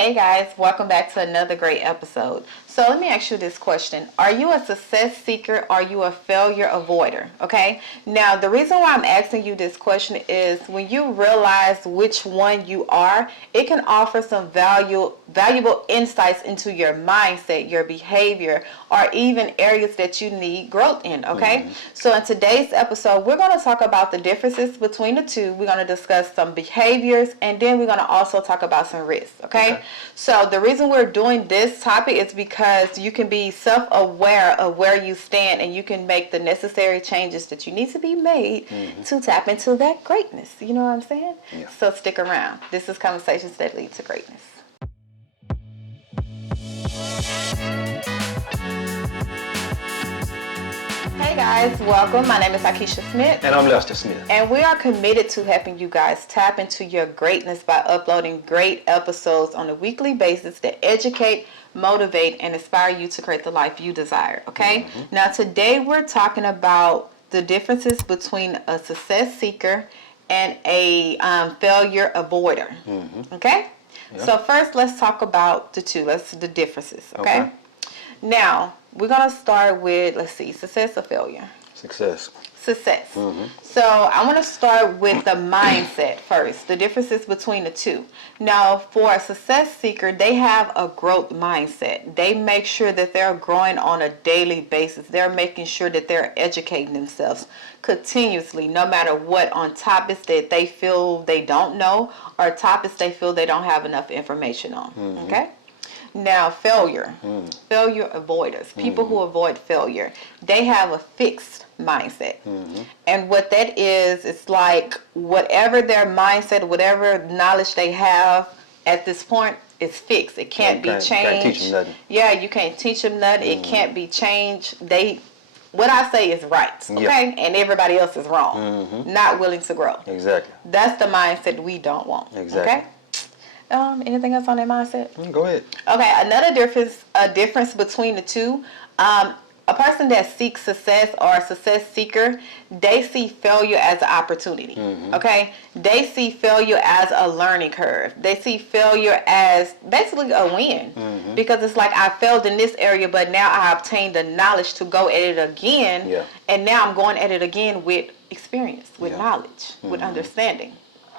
Hey guys, welcome back to another great episode. So let me ask you this question. Are you a success seeker or are you a failure avoider? Okay. Now the reason why I'm asking you this question is when you realize which one you are, it can offer some valuable insights into your mindset, your behavior, or even areas that you need growth in. Okay. So in today's episode, we're going to talk about the differences between the two. We're going to discuss some behaviors and then we're going to also talk about some risks. Okay. So the reason we're doing this topic is because you can be self-aware of where you stand and you can make the necessary changes that you need to be made to tap into that greatness. You know what I'm saying? Yeah. So stick around. This is Conversations That Lead to Greatness. Hey guys, welcome. My name is Akeisha Smith. And I'm Lester Smith. And we are committed to helping you guys tap into your greatness by uploading great episodes on a weekly basis that educate, motivate, and inspire you to create the life you desire. Okay? Now today we're talking about the differences between a success seeker and a failure avoider. Okay? Yeah. So first let's talk about the differences. Okay? Now, we're going to start with, success or failure? Success. Success. So I want to start with the mindset first, the differences between the two. Now, for a success seeker, they have a growth mindset. They make sure that they're growing on a daily basis. They're making sure that they're educating themselves continuously, no matter what, on topics that they feel they don't know or topics they feel they don't have enough information on. Okay? Now, failure avoiders, people who avoid failure, they have a fixed mindset. And what that is, it's like whatever their mindset, whatever knowledge they have at this point is fixed. It can't be changed. Can't teach them nothing. Yeah, you can't teach them nothing. It can't be changed. What I say is right, okay? And everybody else is wrong. Not willing to grow. Exactly. That's the mindset we don't want. Exactly. Okay? Anything else on that mindset? Go ahead. Okay, another difference between the two, a person that seeks success or a success seeker, they see failure as an opportunity. Okay, they see failure as a learning curve. They see failure as basically a win because it's like I failed in this area, but now I obtained the knowledge to go at it again, and now I'm going at it again with experience, with knowledge, with understanding.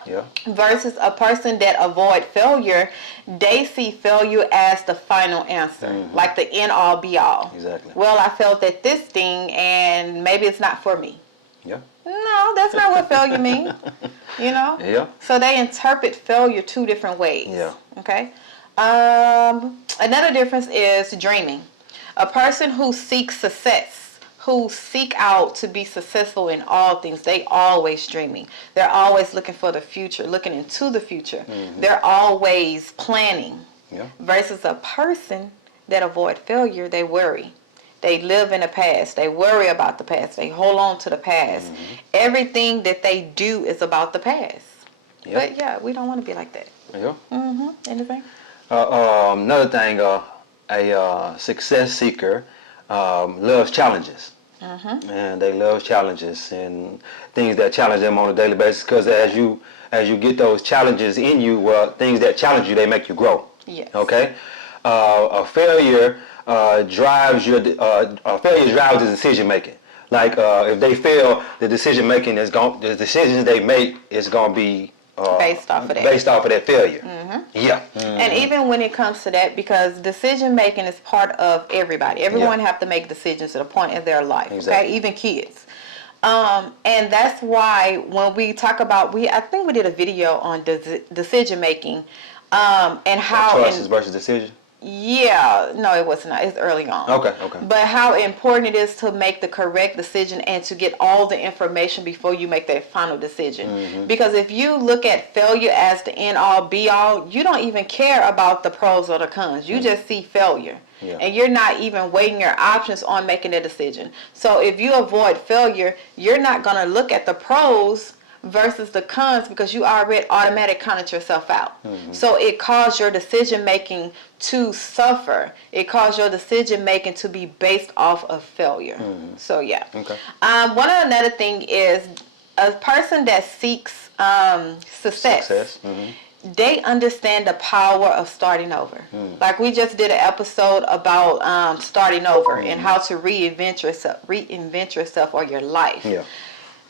Yeah. Versus a person that avoid failure, they see failure as the final answer, like the end all be all. Exactly. Well, I failed at this thing and maybe it's not for me. Yeah. No, that's not what failure means. You know? Yeah. So they interpret failure two different ways. Yeah. Okay? Another difference is dreaming. A person who seeks success, who seek out to be successful in all things, they always dreaming. They're always looking for the future, looking into the future. They're always planning. Yeah. Versus a person that avoid failure, they worry. They live in the past. They worry about the past. They hold on to the past. Everything that they do is about the past. Yeah. But yeah, we don't want to be like that. Yeah. Anything? Another thing, a success seeker loves challenges. And they love challenges and things that challenge them on a daily basis because as you get those challenges in you, things that challenge you, they make you grow. Yes. Okay? A failure drives the decision making. Like if they fail, the decisions they make is going to be based off of that failure. Yeah. And even when it comes to that, because decision making is part of everybody. Everyone have to make decisions at a point in their life. Exactly. Okay, even kids. And that's why when we talk about, I think we did a video on decision making, and how choices versus decision. Yeah, no, it was not. It's early on. Okay. But how important it is to make the correct decision and to get all the information before you make that final decision. Because if you look at failure as the end all be all, you don't even care about the pros or the cons. You just see failure. Yeah. And you're not even weighing your options on making a decision. So if you avoid failure, you're not going to look at the pros versus the cons because you already automatically counted yourself out. So it caused your decision making to suffer. It caused your decision making to be based off of failure. So yeah. Okay. Another thing is a person that seeks success. they understand the power of starting over. Like we just did an episode about starting over and how to reinvent yourself or your life. Yeah.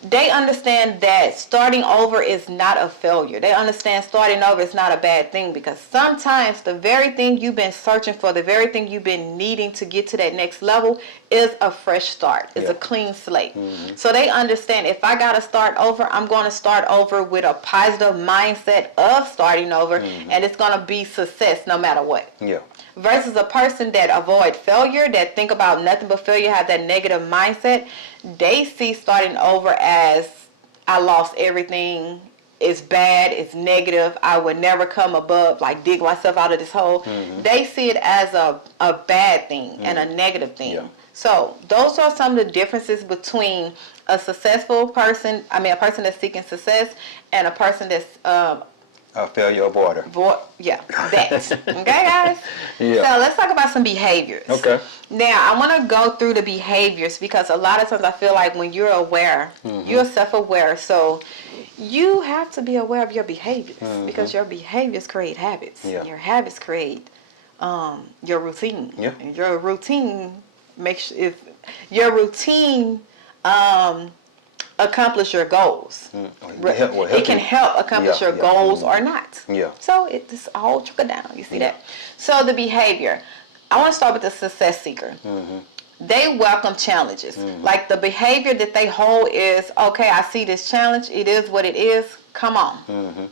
They understand that starting over is not a failure. They understand starting over is not a bad thing, because sometimes the very thing you've been searching for, the very thing you've been needing to get to that next level is a fresh start. It's a clean slate. So they understand, if I got to start over, I'm going to start over with a positive mindset of starting over, and it's going to be success no matter what. Yeah. Versus a person that avoid failure, that think about nothing but failure, have that negative mindset, they see starting over as, I lost everything, it's bad, it's negative, I would never come above, like dig myself out of this hole. They see it as a bad thing and a negative thing. Yeah. So those are some of the differences between a successful person, a person that's seeking success, and a person that's A failure of order. that. Okay, guys? Yeah. So let's talk about some behaviors. Okay. Now, I want to go through the behaviors, because a lot of times I feel like when you're aware, you're self-aware. So you have to be aware of your behaviors, because your behaviors create habits. Yeah. Your habits create your routine. Yeah. And your routine makes, if your routine accomplish your goals. It can help accomplish your goals or not. Yeah. So it's all trickle down. You see that? So the behavior. I want to start with the success seeker. They welcome challenges. Like the behavior that they hold is, okay, I see this challenge. It is what it is. Come on.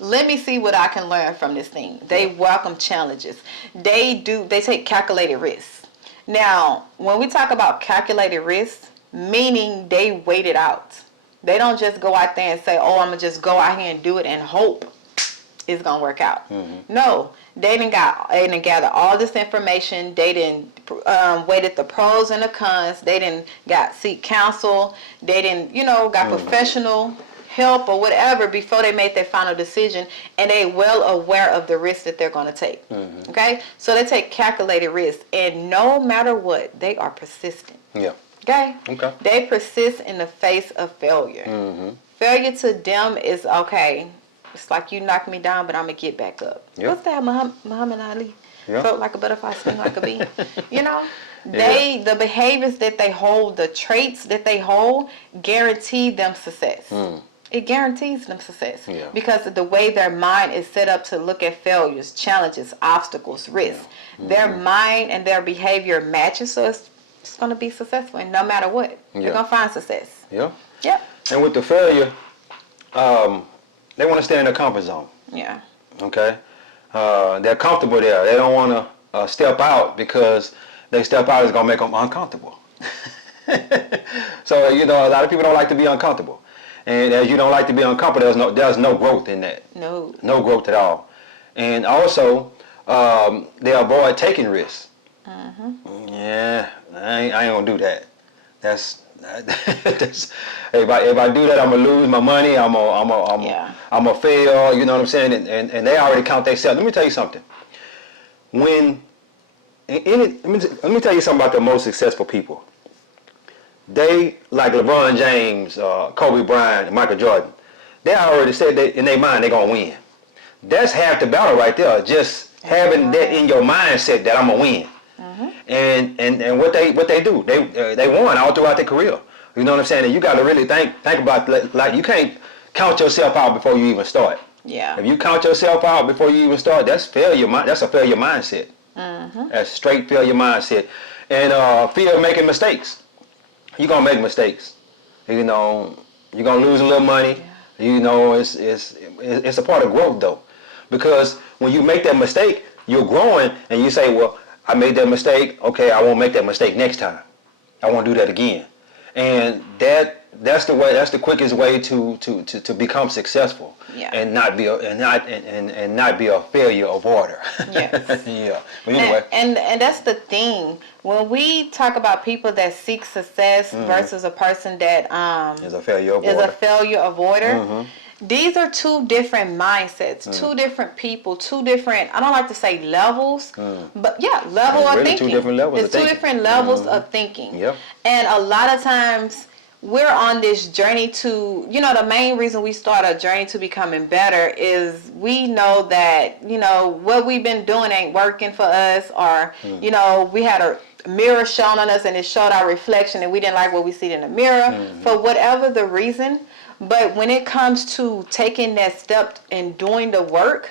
Let me see what I can learn from this thing. They welcome challenges. They take calculated risks. Now, when we talk about calculated risks, meaning they wait it out. They don't just go out there and say, oh, I'm going to just go out here and do it and hope it's going to work out. No, they didn't gather all this information. They didn't weighted the pros and the cons. They didn't seek counsel. They didn't, got professional help or whatever before they made their final decision, and they well aware of the risks that they're going to take. Okay? So they take calculated risks, and no matter what, they are persistent. Yeah. Okay? Okay. They persist in the face of failure. Failure to them is, okay, it's like you knock me down, but I'm going to get back up. Yep. What's that, Muhammad Ali? Yep. Float like a butterfly, sting like a bee. The behaviors that they hold, the traits that they hold, guarantee them success. It guarantees them success. Yeah. Because of the way their mind is set up to look at failures, challenges, obstacles, risks. Their mind and their behavior matches, so it's going to be successful, and no matter what, they're going to find success. Yeah. Yep. And with the failure, they want to stay in their comfort zone. Yeah. Okay. They're comfortable there. They don't want to step out, because they step out is going to make them uncomfortable. So, a lot of people don't like to be uncomfortable. And as you don't like to be uncomfortable, there's no growth in that. No. No growth at all. And also, they avoid taking risks. Yeah, I ain't gonna do that. That's if I do that, I'm gonna lose my money. I'm gonna fail. You know what I'm saying? And they already count themselves. Let me tell you something. Let me tell you something about the most successful people. They, like LeBron James, Kobe Bryant, and Michael Jordan, they already said that in their mind they're gonna win. That's half the battle right there. Just having that in your mindset that I'm gonna win. And what they do, they won all throughout their career. You know what I'm saying? And you got to really think about, like, you can't count yourself out before you even start. Yeah. If you count yourself out before you even start, that's failure. That's a failure mindset. That's straight failure mindset. And fear of making mistakes. You're gonna make mistakes. You're gonna lose a little money. It's a part of growth though, because when you make that mistake, you're growing, and you say, well, I made that mistake. Okay, I won't make that mistake next time. I won't do that again. And that's the way. That's the quickest way to become successful. Yeah. And not be a failure of order. Yes. Yeah. But anyway. And that's the thing. When we talk about people that seek success versus a person that is a failure of is order. a failure avoider. These are two different mindsets, two different people, two different, I don't like to say levels, but yeah, level It's of really thinking. two different levels It's of two thinking. different levels of thinking. Yep. And a lot of times we're on this journey to, the main reason we start a journey to becoming better is we know that, what we've been doing ain't working for us, or, we had a mirror shown on us and it showed our reflection and we didn't like what we see in the mirror, for whatever the reason. But when it comes to taking that step and doing the work,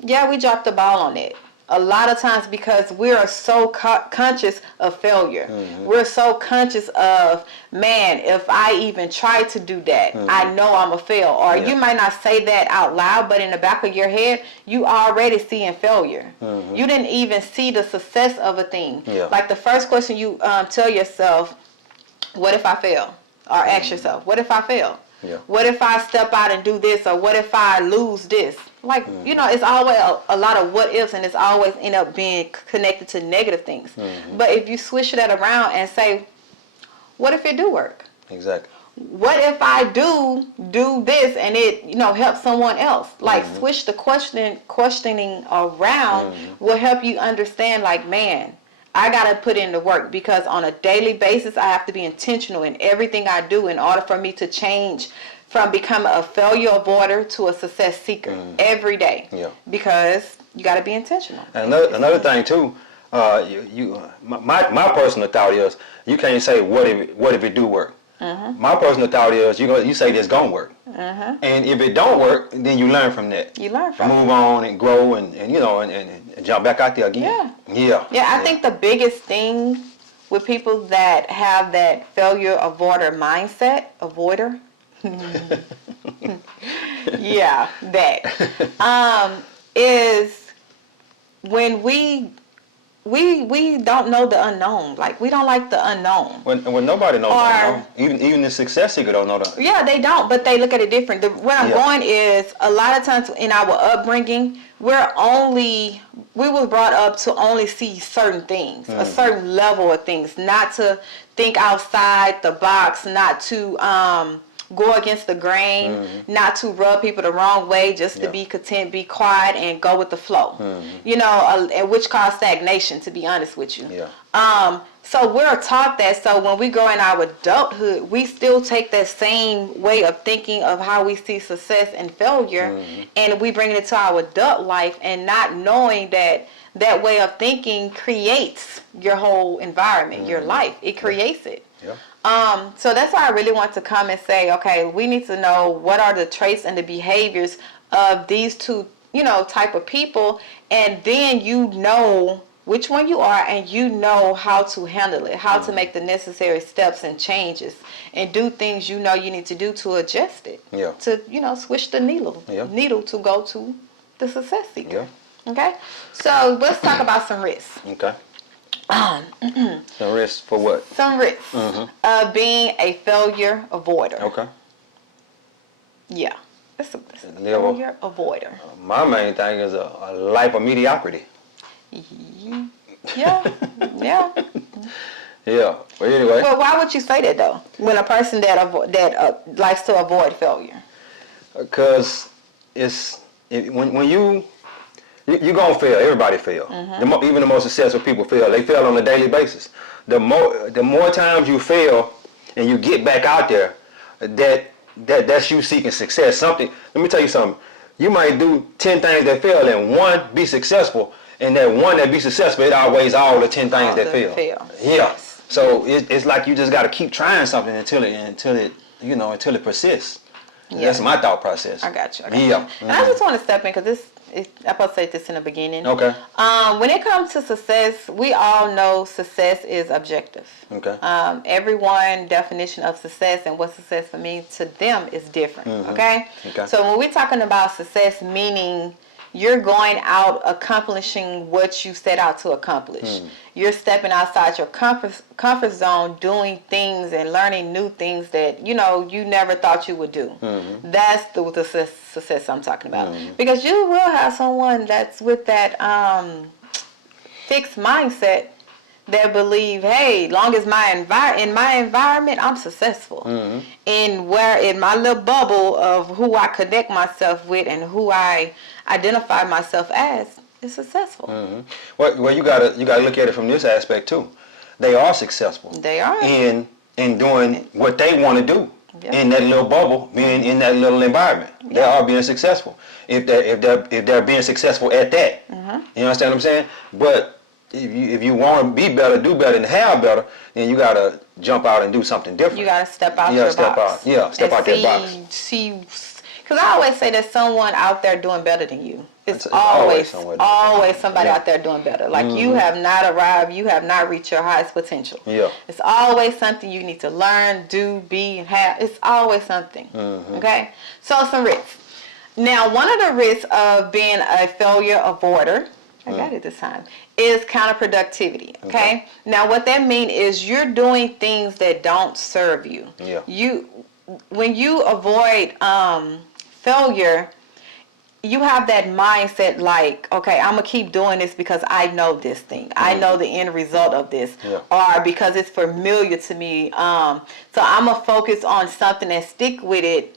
yeah, we dropped the ball on it. A lot of times because we are so conscious of failure. We're so conscious of, man, if I even try to do that, I know I'm a fail. Or you might not say that out loud, but in the back of your head, you already seeing failure. You didn't even see the success of a thing. Like the first question you tell yourself, what if I fail? Or ask yourself, what if I fail? What if I step out and do this? Or what if I lose this? Like, it's always a lot of what ifs, and it's always end up being connected to negative things. But if you switch that around and say, what if it do work? Exactly. What if I do this and it, helps someone else? Like, switch the questioning around will help you understand, like, man, I got to put in the work, because on a daily basis, I have to be intentional in everything I do in order for me to change from becoming a failure avoider to a success seeker every day. Because you got to be intentional. And another thing too, my personal thought is you can't say what if it do work. My personal thought is you say this gonna work, and if it don't work, then you learn from that. You learn from move on and grow and jump back out there again. Yeah. I think the biggest thing with people that have that failure avoider mindset, is when we don't know the unknown. Like, we don't like the unknown. When nobody knows the unknown. Even the success seeker don't know that. Yeah, they don't, but they look at it different. Where I'm going is, a lot of times in our upbringing, we were brought up to only see certain things, a certain level of things, not to think outside the box, not to go against the grain, not to rub people the wrong way, just to be content, be quiet, and go with the flow. And which causes stagnation, to be honest with you. So we're taught that. So when we grow in our adulthood, we still take that same way of thinking of how we see success and failure, and we bring it to our adult life, and not knowing that that way of thinking creates your whole environment, your life. It creates it. So that's why I really want to come and say, okay, we need to know what are the traits and the behaviors of these two, type of people, and then you know which one you are, and you know how to handle it, how to make the necessary steps and changes, and do things you need to do to adjust it, to switch the needle to go to the success seeker. Okay, so let's talk about some risks. Okay. Some risks for what? Some risks of being a failure avoider. Okay. Yeah. It's a failure avoider. My main thing is a life of mediocrity. Yeah. Yeah. But anyway. Well, why would you say that though? When a person that likes to avoid failure. Because when you're going to fail. Everybody fail. Even the most successful people fail. They fail on a daily basis. The more times you fail and you get back out there, that's you seeking success. Let me tell you something. You might do 10 things that fail and one be successful, and that one that be successful, it outweighs all the 10 things that fail. Yeah. Yes. So it's like you just got to keep trying something until it persists. Yeah. That's my thought process. I got you. And I just want to step in, because I'm supposed to say this in the beginning. Okay. When it comes to success, we all know success is objective. Okay. Everyone's definition of success and what success for me to them is different. Okay. So when we're talking about success, meaning you're going out accomplishing what you set out to accomplish. You're stepping outside your comfort zone, doing things and learning new things that you never thought you would do. That's the success I'm talking about. Because you will have someone that's with that fixed mindset that believe, hey, long as in my environment, I'm successful. In my little bubble of who I connect myself with and who I identify myself as is successful. Well, you gotta look at it from this aspect too. They are successful. They are. In in doing what they want to do Yeah. in that little bubble, being in that little environment. They are being successful. If they're being successful at that, you understand what I'm saying? But if you want to be better, do better, and have better, then you gotta jump out and do something different. You gotta step out You your gotta step box. out. Yeah, step and out that box. See, because I always say there's someone out there doing better than you. It's always always someone. somebody out there doing better. Like you have not arrived, you have not reached your highest potential. Yeah. It's always something you need to learn, do, be, and have. It's always something. Okay? So some risks. Now, one of the risks of being a failure avoider, I got it this time, is counterproductivity. Okay? Now, what that means is you're doing things that don't serve you. Yeah. When you avoid failure, you have that mindset like, okay, I'm going to keep doing this because I know this thing. I know the end result of this. Yeah. Or because it's familiar to me. So I'm going to focus on something and stick with it.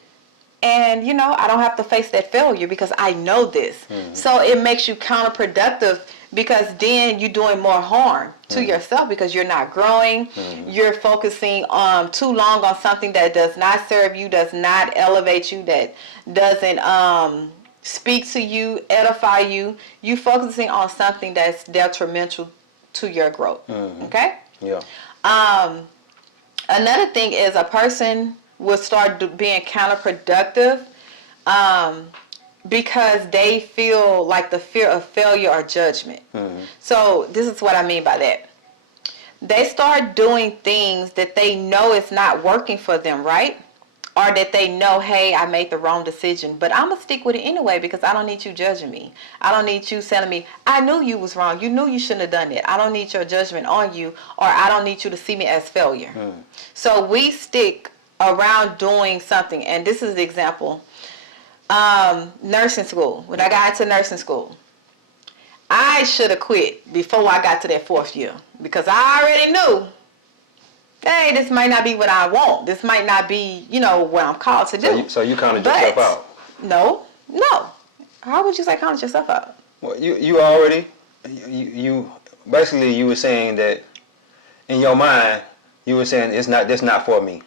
And, I don't have to face that failure because I know this. So it makes you counterproductive because then you're doing more harm to yourself because you're not growing. You're focusing too long on something that does not serve you, does not elevate you, that doesn't speak to you, edify you. You focusing on something that's detrimental to your growth. Okay? Yeah. Another thing is a person will start being counterproductive because they feel like the fear of failure or judgment. So this is what I mean by that. They start doing things that they know is not working for them, right? Or that they know, hey, I made the wrong decision, but I'm going to stick with it anyway because I don't need you judging me. I don't need you telling me, I knew you was wrong. You knew you shouldn't have done it. I don't need your judgment on you, or I don't need you to see me as failure. So we stick around doing something, and this is the example. Nursing school. When I got into nursing school, I should have quit before I got to that 4th year because I already knew, hey, this might not be what I want. This might not be, what I'm called to do. So you counted yourself out? No. How would you say count yourself out? Well, you already, you basically you were saying that in your mind, you were saying that's not for me.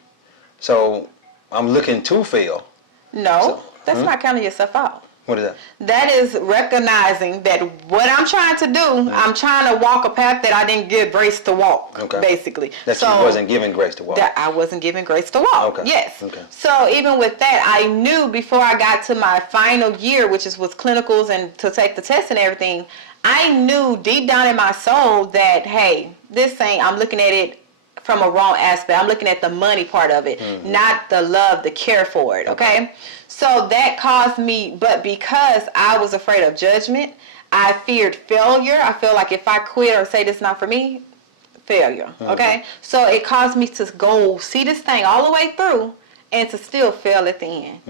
So I'm looking to fail. No, that's not counting yourself out. What is that? That is recognizing that what I'm trying to do, I'm trying to walk a path that I didn't give grace to walk, basically. That you wasn't given grace to walk. That I wasn't given grace to walk, yes. So even with that, I knew before I got to my final year, which was clinicals and to take the test and everything, I knew deep down in my soul that, hey, this ain't, I'm looking at it from a wrong aspect. I'm looking at the money part of it, not the love, the care for it, okay? So that caused me, but because I was afraid of judgment, I feared failure. I feel like if I quit or say this is not for me, failure, okay? So it caused me to go see this thing all the way through and to still fail at the end.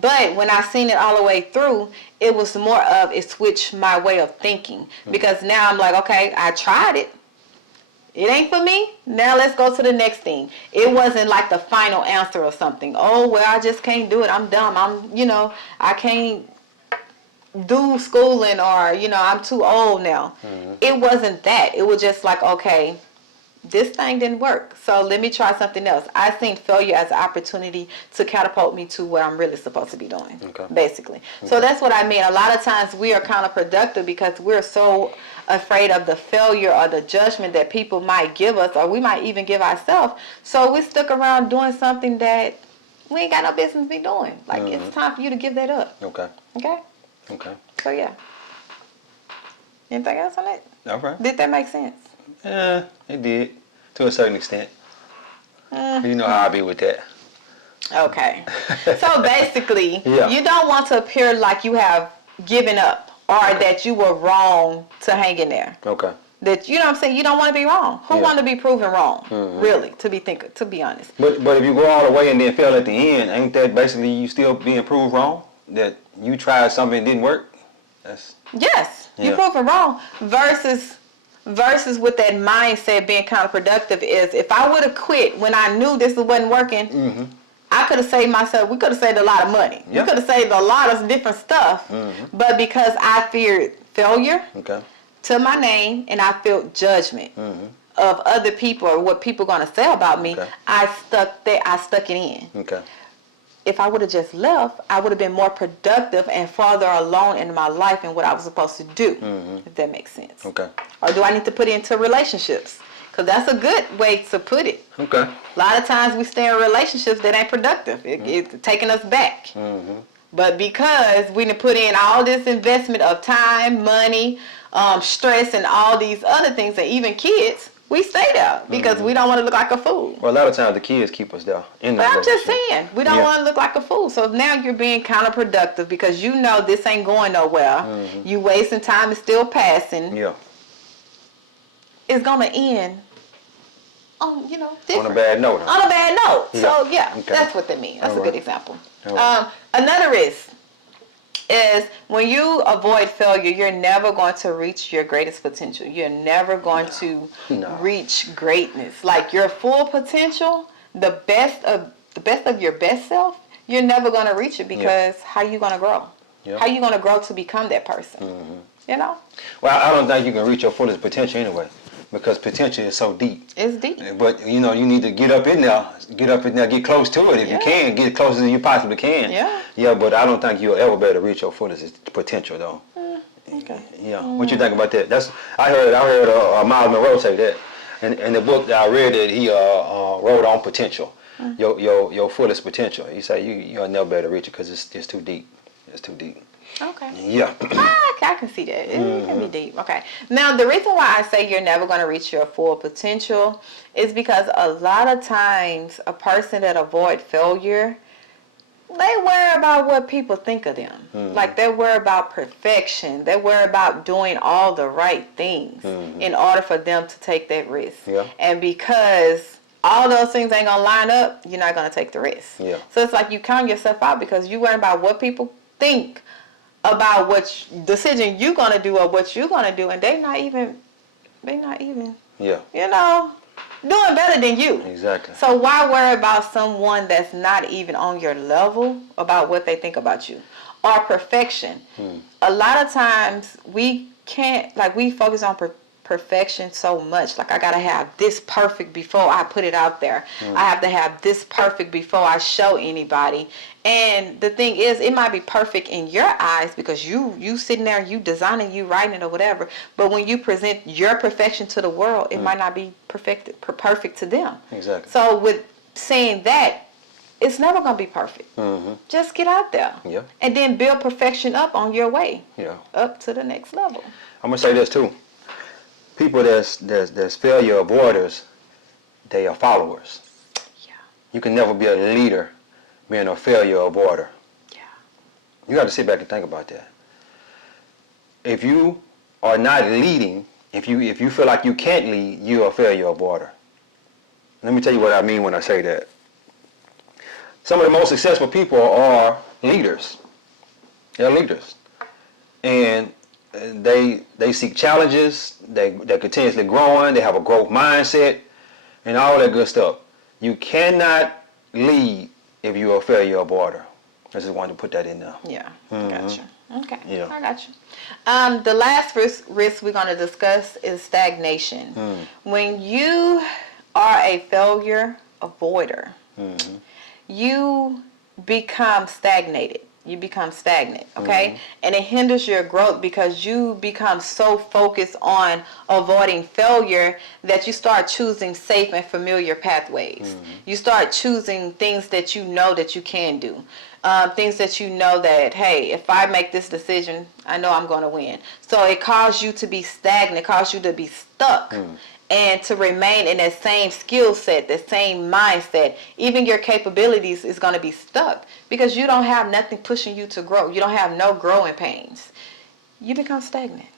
But when I seen it all the way through, it was more of it switched my way of thinking because now I'm like, okay, I tried it. It ain't for me. Now let's go to the next thing. It wasn't like the final answer or something. Oh, well, I just can't do it. I'm dumb. I can't do schooling or, I'm too old now. It wasn't that. It was just like, okay, this thing didn't work. So let me try something else. I seen failure as an opportunity to catapult me to what I'm really supposed to be doing, basically. So that's what I mean. A lot of times we are counterproductive because we're so afraid of the failure or the judgment that people might give us or we might even give ourselves. So we stuck around doing something that we ain't got no business be doing. Like it's time for you to give that up. Okay? So yeah. Anything else on that? Okay. Did that make sense? Yeah, it did. To a certain extent. You know how I be with that. Okay. So basically, you don't want to appear like you have given up or that you were wrong to hang in there. Okay. That, you know what I'm saying? You don't want to be wrong. Who want to be proven wrong? Really, to be honest. But if you go all the way and then fail at the end, ain't that basically you still being proved wrong? That you tried something and didn't work? Yes, you're proven wrong. Versus with that mindset being counterproductive is if I would have quit when I knew this wasn't working, I could have saved myself. We could have saved a lot of money. We could have saved a lot of different stuff. But because I feared failure to my name and I felt judgment of other people or what people gonna say about me, Okay. I stuck it in. Okay. If I would have just left, I would have been more productive and farther along in my life and what I was supposed to do, if that makes sense. Okay. Or do I need to put it into relationships? Because that's a good way to put it. Okay. A lot of times we stay in relationships that ain't productive. It's taking us back. But because we done put in all this investment of time, money, stress, and all these other things, and even kids, we stay there because we don't want to look like a fool. Well, a lot of times the kids keep us there. But I'm just saying, we don't Yeah. want to look like a fool. So now you're being counterproductive because you know this ain't going nowhere. You wasting time, is still passing. Yeah. It's gonna end on different. On a bad note. Huh? On a bad note. Yeah. So yeah, Okay. that's what they mean. That's All a good right. example. All right. Another risk is when you avoid failure, you're never going to reach your greatest potential. You're never going to No. reach greatness. Like your full potential, the best of your best self, you're never going to reach it because how you going to grow? Yeah. How you going to grow to become that person? You know? Well, I don't think you can reach your fullest potential anyway, because potential is so deep. It's deep. But you need to get up in there, get close to it if you Yeah. can, get as close as you possibly can. Yeah. Yeah, but I don't think you'll ever be able to reach your fullest potential though. Okay. Yeah. What you think about that? I heard Miles Monroe say that, in the book that I read that he wrote on potential, your fullest potential. He said you'll never be able to reach it because it's too deep. It's too deep. Okay. Yeah. I can see that. It can be deep. Okay. Now, the reason why I say you're never going to reach your full potential is because a lot of times a person that avoid failure, they worry about what people think of them. Like they worry about perfection. They worry about doing all the right things in order for them to take that risk. Yeah. And because all those things ain't going to line up, you're not going to take the risk. Yeah. So it's like you count yourself out because you worry about what people think about what decision you're gonna do or what you're gonna do, and they not even Yeah. doing better than you. Exactly. So why worry about someone that's not even on your level about what they think about you or perfection? A lot of times we can't, like, we focus on perfection so much. Like, I gotta have this perfect before I put it out there. I have to have this perfect before I show anybody. And the thing is, it might be perfect in your eyes because you sitting there, you designing, you writing it or whatever. But when you present your perfection to the world, it might not be perfect to them. Exactly. So with saying that, it's never gonna be perfect. Just get out there. Yeah. And then build perfection up on your way. Yeah. Up to the next level. I'm gonna say this too. People that's failure avoiders, they are followers. Yeah. You can never be a leader being a failure avoider. Yeah. You got to sit back and think about that. If you are not leading, if you feel like you can't lead, you're a failure avoider. Let me tell you what I mean when I say that. Some of the most successful people are leaders. They're leaders. And they seek challenges, they're continuously growing, they have a growth mindset, and all that good stuff. You cannot lead if you're a failure avoider. I just wanted to put that in there. Yeah. I got you. Okay. Yeah. I got you. The last risk we're going to discuss is stagnation. When you are a failure avoider, you become stagnated. You become stagnant, okay? And it hinders your growth because you become so focused on avoiding failure that you start choosing safe and familiar pathways. You start choosing things that you know that you can do. Things that you know that, hey, if I make this decision, I know I'm going to win. So it causes you to be stagnant, causes you to be stuck. And to remain in that same skill set, that same mindset, even your capabilities is going to be stuck because you don't have nothing pushing you to grow. You don't have no growing pains. You become stagnant.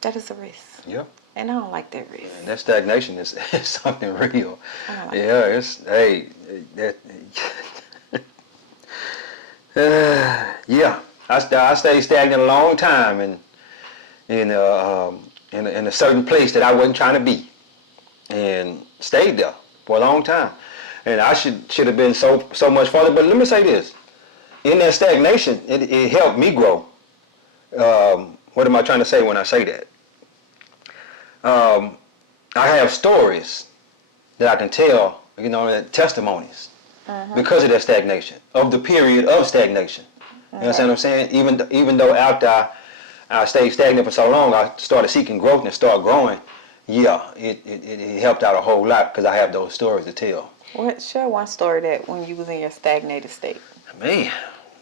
That is a risk. Yeah. And I don't like that risk. And that stagnation is something real. I don't like Yeah, it's, hey, that, yeah. I stayed stagnant a long time in a certain place that I wasn't trying to be. And stayed there for a long time, and I should have been so much farther. But let me say this: in that stagnation, it helped me grow. What am I trying to say when I say that? I have stories that I can tell, testimonies because of that stagnation, of the period of stagnation. You understand what I'm saying? Even though after I stayed stagnant for so long, I started seeking growth and started growing. Yeah, it helped out a whole lot because I have those stories to tell. Share one story that when you was in your stagnated state. Man,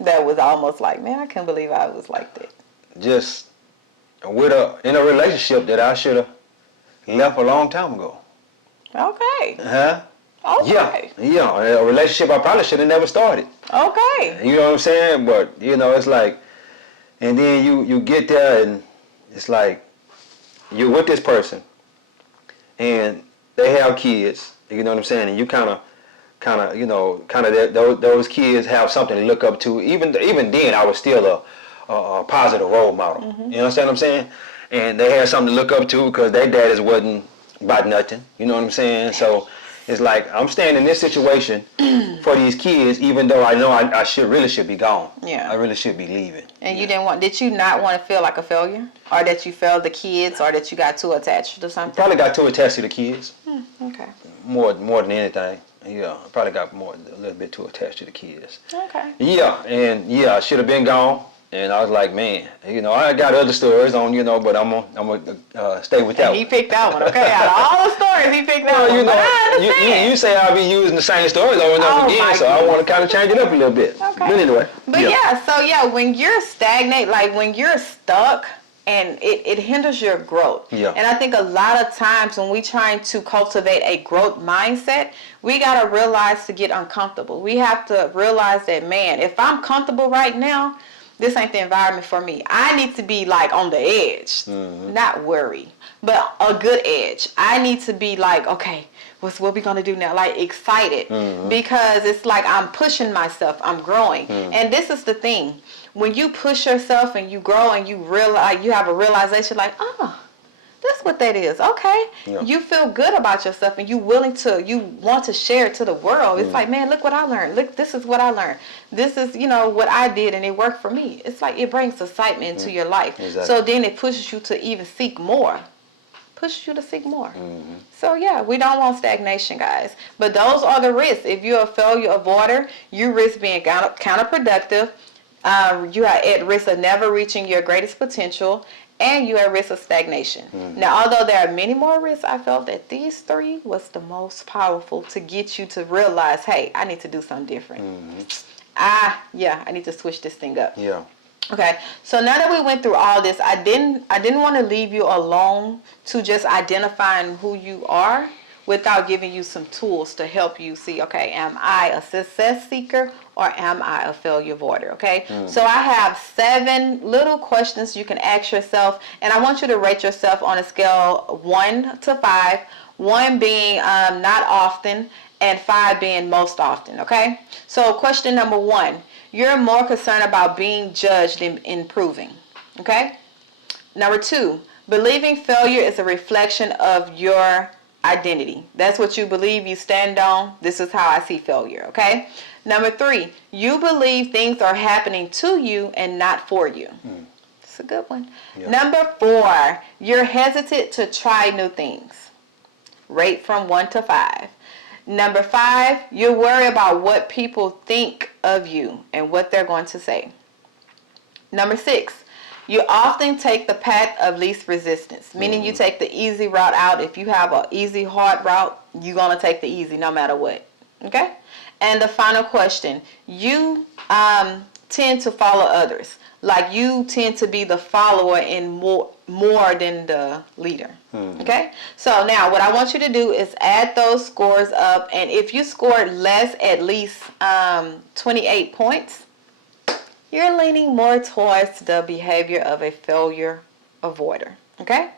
That was almost like, man, I can't believe I was like that. just in a relationship that I should have left a long time ago. Okay. Huh? Okay. Yeah, a relationship I probably should have never started. Okay. You know what I'm saying? But it's like, and then you get there and it's like you're with this person and they have kids. You know what I'm saying? And you kind of those kids have something to look up to. Even then, I was still a positive role model. Mm-hmm. You understand what I'm saying? And they had something to look up to because their daddies wasn't about nothing. You know what I'm saying? So it's like I'm staying in this situation for these kids, even though I know I really should be gone. Yeah. I really should be leaving. And you did you not want to feel like a failure? Or that you failed the kids, or that you got too attached to something? Probably got too attached to the kids. Okay. More than anything. Yeah, I probably got a little bit too attached to the kids. Okay. Yeah, and I should have been gone. And I was like, man, I got other stories on, but I'm gonna stay with that. And he picked that one, okay? Out of all the stories, he picked that one. But I understand. You say I'll be using the same stories over and over again, so I want to kind of change it up a little bit. Okay. But anyway. But when you're stagnant, like when you're stuck, and it hinders your growth. Yeah. And I think a lot of times when we trying to cultivate a growth mindset, we got to realize to get uncomfortable. We have to realize that, man, if I'm comfortable right now, this ain't the environment for me. I need to be like on the edge, not worry, but a good edge. I need to be like, okay, what we gonna do now? Like excited, because it's like I'm pushing myself, I'm growing. And this is the thing. When you push yourself and you grow and you realize, you have a realization like, oh, that's what that is. Okay. Yeah. You feel good about yourself and you want to share it to the world. It's like, man, look what I learned. Look, this is what I learned. This is, what I did and it worked for me. It's like it brings excitement into your life. Exactly. So then it pushes you to even seek more. Pushes you to seek more. So yeah, we don't want stagnation, guys. But those are the risks. If you're a failure avoider, you risk being counterproductive. You are at risk of never reaching your greatest potential, and you are at risk of stagnation. Now, although there are many more risks, I felt that these three was the most powerful to get you to realize, hey, I need to do something different. I need to switch this thing up. Yeah. Okay, so now that we went through all this, I didn't want to leave you alone to just identifying who you are without giving you some tools to help you see, okay, am I a success seeker or am I a failure avoider, okay? So I have 7 little questions you can ask yourself, and I want you to rate yourself on a scale 1 to 5, 1 being not often, and 5 being most often, okay? So question number 1, you're more concerned about being judged than improving, okay? Number 2, believing failure is a reflection of your identity. That's what you believe, you stand on. This is how I see failure, okay? Number 3, you believe things are happening to you and not for you. It's a good one. Yeah. Number 4, you're hesitant to try new things. Rate from 1 to 5. Number 5, you worry about what people think of you and what they're going to say. Number 6, you often take the path of least resistance, meaning you take the easy route out. If you have an easy, hard route, you're going to take the easy no matter what. Okay? And the final question, you tend to follow others. Like you tend to be the follower in more than the leader. Okay? So now what I want you to do is add those scores up. And if you scored less, at least 28 points, you're leaning more towards the behavior of a failure avoider. Okay?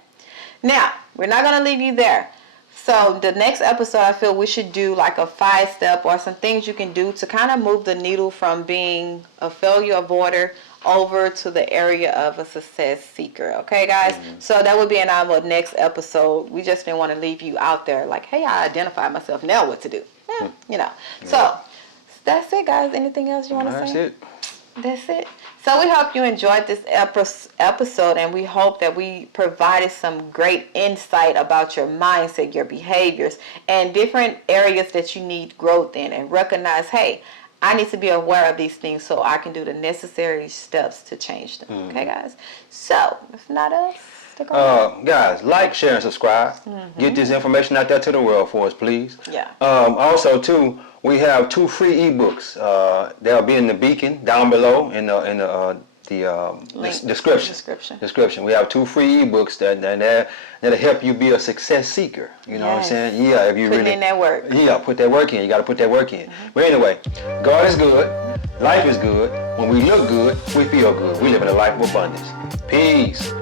Now, we're not going to leave you there. So the next episode, I feel we should do like a 5-step or some things you can do to kind of move the needle from being a failure avoider over to the area of a success seeker. Okay, guys? So that would be in our next episode. We just didn't want to leave you out there like, hey, I identified myself. Now what to do? So that's it, guys. Anything else you want to say? That's it. That's it. So we hope you enjoyed this episode, and we hope that we provided some great insight about your mindset, your behaviors, and different areas that you need growth in, and recognize, hey, I need to be aware of these things so I can do the necessary steps to change them. Okay, guys? So, if not else, guys, like, share, and subscribe. Get this information out there to the world for us, please. Yeah. Also, too, we have 2 free ebooks. They'll be in the beacon down below in the description. We have 2 free ebooks that'll help you be a success seeker. You know what I'm saying? Yeah, if you put in that work. Yeah, put that work in. You got to put that work in. But anyway, God is good. Life is good. When we look good, we feel good. We live in a life of abundance. Peace.